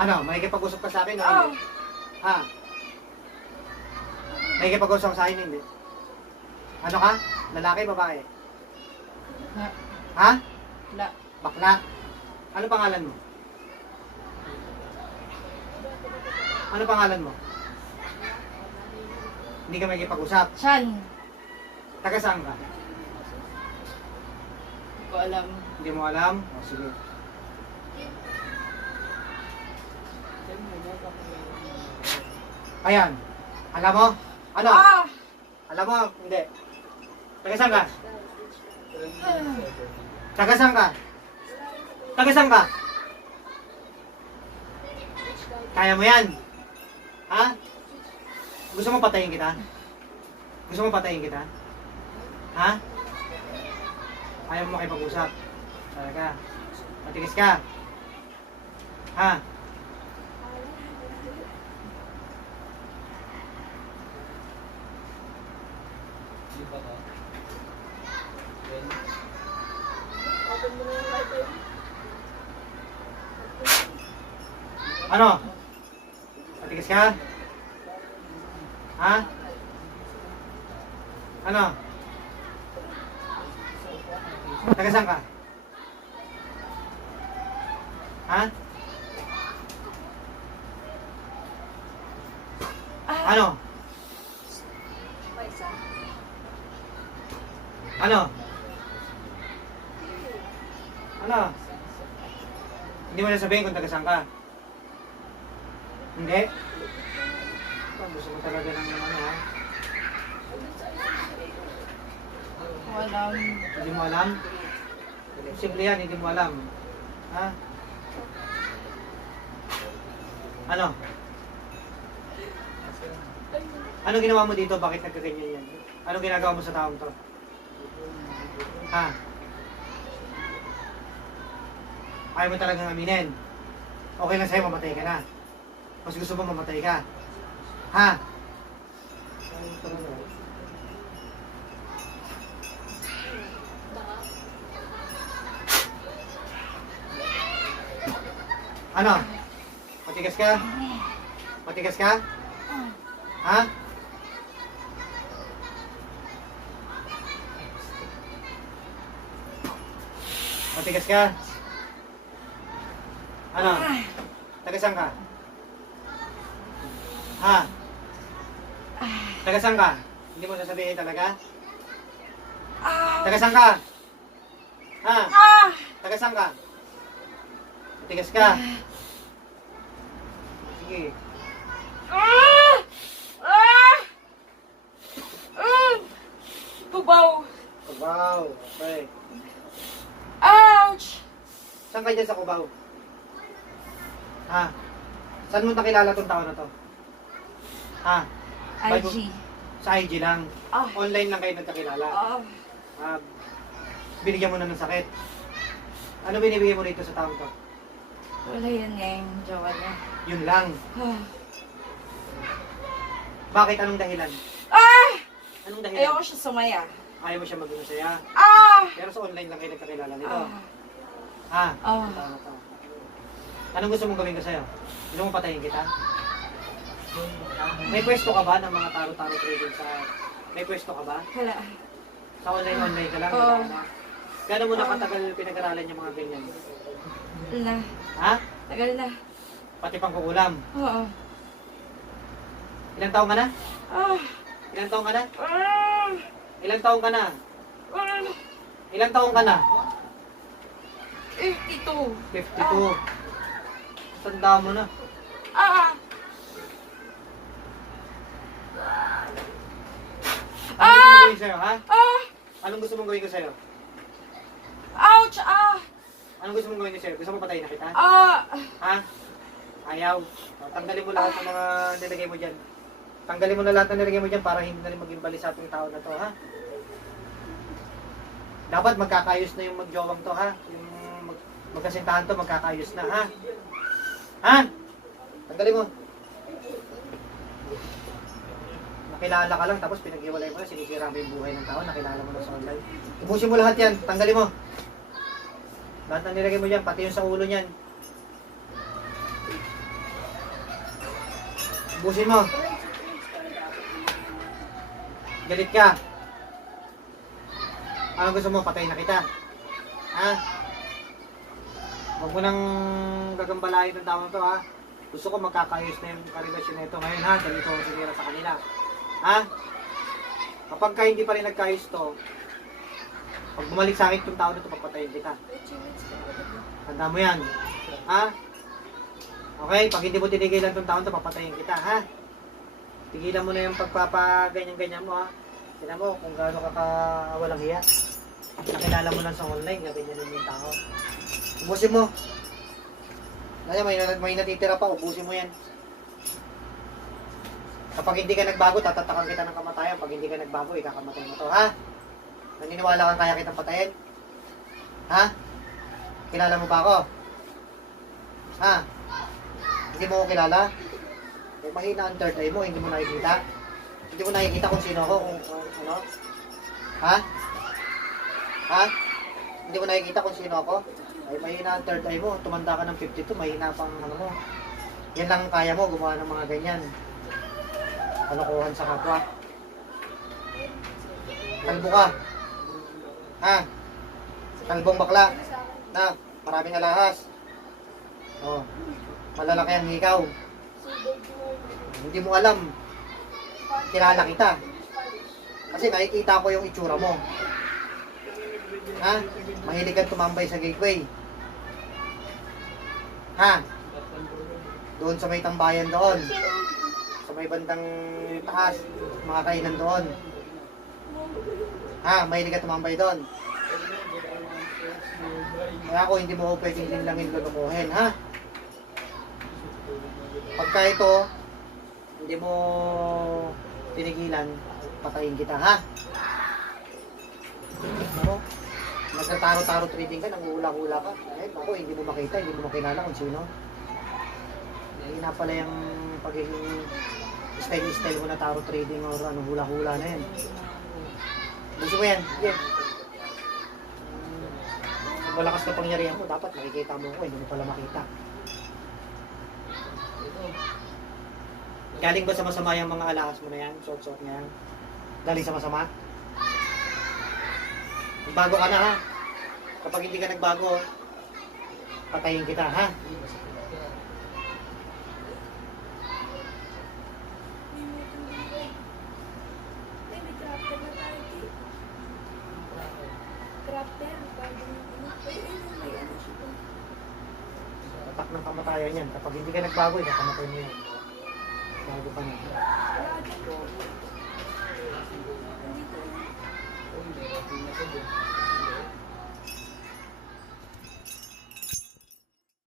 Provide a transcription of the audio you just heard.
Ano, makikipag-usap ka sa akin o Oh. hindi? Ha? Makikipag-usap ka sa akin hindi? Ano ka? Lalaki, babae? Ha? Ha? La. Bakla? Ano pangalan mo? Ano pangalan mo? Hindi ka makikipag-usap. Chan. Taga saan ka? Hindi ko alam. Hindi mo alam? O, sige. Ayan. Alam mo? Ano? Ah! Alam mo? Hindi. Taga saan ka? Taga saan ka? Taga saan ka? Kaya mo yan? Ha? Gusto mo patayin kita? Gusto mo patayin kita? Ha? Ayaw mo makipag-usap? Talaga? Matigas ka? Ha? Ano? Matigas ka? Ha? Ano? Taga saan ka? Ha? Ano? Ano? Ano? Hindi mo na sabihin kung taga saan ka? Hindi? Gusto mo talaga ng ano ha? Walang. Hindi mo alam? Simple yan, hindi mo alam. Ha? Ano? Ano ginawa mo dito? Bakit nagkaganyan yan? Ano ginagawa mo sa taong to? Ha? Ayaw mo talagang aminin. Okay lang sa'yo, mamatay ka na. Mas gusto mo mamatay ka. Ha? Ano? Matigas ka? Matigas ka? Ha? Matigas ka? Ano? Taga saan ka? Ha? Taga saan ka? Hindi mo sasabihin talaga? Taga saan ka? Ha? Taga saan ka? Matigas ka? Sige. Tubaw. Cubao. Okay. Ouch! Saan ka dyan sa Cubao? Ha? Saan mo nakilala tong tao na to? Ha? IG. Sa IG lang. Ah. Online lang kayo nagkakilala. Ah, binigyan mo na ng sakit. Ano binibigay mo rito sa taong to? Wala yan nga yung jowa niya. Yun lang. Bakit? Anong dahilan? Anong dahilan? Ayoko siya sumaya. Ayaw mo siya maging masaya. Pero sa online lang kayo nagkakilala nito. Ha? Tama, tama. Anong gusto mong gawin ko sa'yo? Gusto mong patayin kita? May pwesto ka ba ng mga taro-taro trading sa... May pwesto ka ba? Wala. Sa online ka lang? Wala ka na? Gano'n mo na katagal pinag-aralan yung mga ganyan? Wala. Ha? Tagal na. Pati pang kukulam. Oo. Ilang taong ka na? Ah. Ilang taong ka na? Ah. Ilang taong ka na? Ah. Ilang taong ka na? 52. 52. Tanda mo na. Anong gusto mong gawin sa'yo, ha? Anong gusto mong gawin ko sa'yo? Ouch! Anong gusto mong gawin ko sa'yo? Gusto mo patayin na kita? Ha? Ayaw. Tanggalin mo lahat ng mga nilagay mo dyan. Tanggalin mo na lahat ng nilagay mo dyan para hindi na rin maging bali sa ating tao na to, ha? Dapat magkakayos na yung magjowang to, ha? Yung magkasintahan to, magkakayos na, ha? Ha? Tanggalin mo. Nakilala ka lang, tapos pinag-iwalay mo na, sinisira mo yung buhay ng tao, nakilala mo na sa online. Ubusin mo lahat yan, tanggalin mo. Lahat ng nilagay mo dyan, pati yung sa ulo niyan. Ubusin mo. Galit ka. Ano gusto mo? Patayin na kita. Ha? Huwag mo nang gagambalain ng tao na to, ha? Gusto ko magkakayos na yung karelasyon na ito ngayon, ha? Dahil ito ang sinira sa kanila. Ha? Kapag ka hindi pa rin nagkayos to, pag bumalik sa akin itong tao na ito, papatayin kita. Tanda mo yan. Ha? Okay? Pag hindi mo tinigilan itong tao na ito, papatayin kita, ha? Tigilan mo na yung pagpapaganyan-ganyan mo, ha? Tignan mo kung gaano ka walang hiya. Nakilala mo lang sa online, gaganyan yung tao. Ubusin mo. Kaya may natitira pa, ubusin mo yan. Kapag hindi ka nagbago, tatatakan kita ng kamatayan. Pag hindi ka nagbago, ikakamatay mo to, ha? Naniniwala kang kaya kitang patayin? Ha? Kilala mo ba ako? Ha? Hindi mo ako kilala? Eh, mahina ang third eye mo, hindi mo nakikita? Hindi mo nakikita kung sino ako, kung ano? Ha? Ha? Hindi mo nakikita kung sino ako? Ay, mahina ang third eye mo. Tumanda ka ng 52, mahina pang ano mo. Yan lang ang kaya mo, gumawa ng mga ganyan. Kalokohan sa kapwa. Kalbo ka. Ha? Kalbong bakla. Na, maraming alahas. Oh, malalaki ang hikaw. Hindi mo alam. Kilala kita. Kasi nakikita ko yung itsura mo. Ha? Mahilig kang tumambay sa gateway. Ha? Doon sa may tambayan doon. Sa may bandang taas, mga kainan doon. Ha? Mahilig kang tumambay doon. Kaya ako hindi mo pwedeng linlangin lulukuhin, ha? Pagka ito, hindi mo tinigilan, patayin kita, ha? Ano? Nagtataro-taro trading ka, nanguhula-hula ka. Eh, ako, hindi mo makita, hindi mo makilala kung sino. Hina pala yung pagiging style mo na taro trading or ano, hula-hula na yan. Gusto mo yan? Sige. Kung malakas na pangyarihan mo, dapat makikita mo ko, hindi mo pala makita. Galing ba sa masama yung mga alahas mo na yan? Short-short na yan? Galing sa masama? Bago ka na, ha? Kapag hindi ka nagbago, patayin kita, ha? Atak ng kamatayan yan. Kapag hindi ka nagbago, ikamatay mo yan. Bago ka na.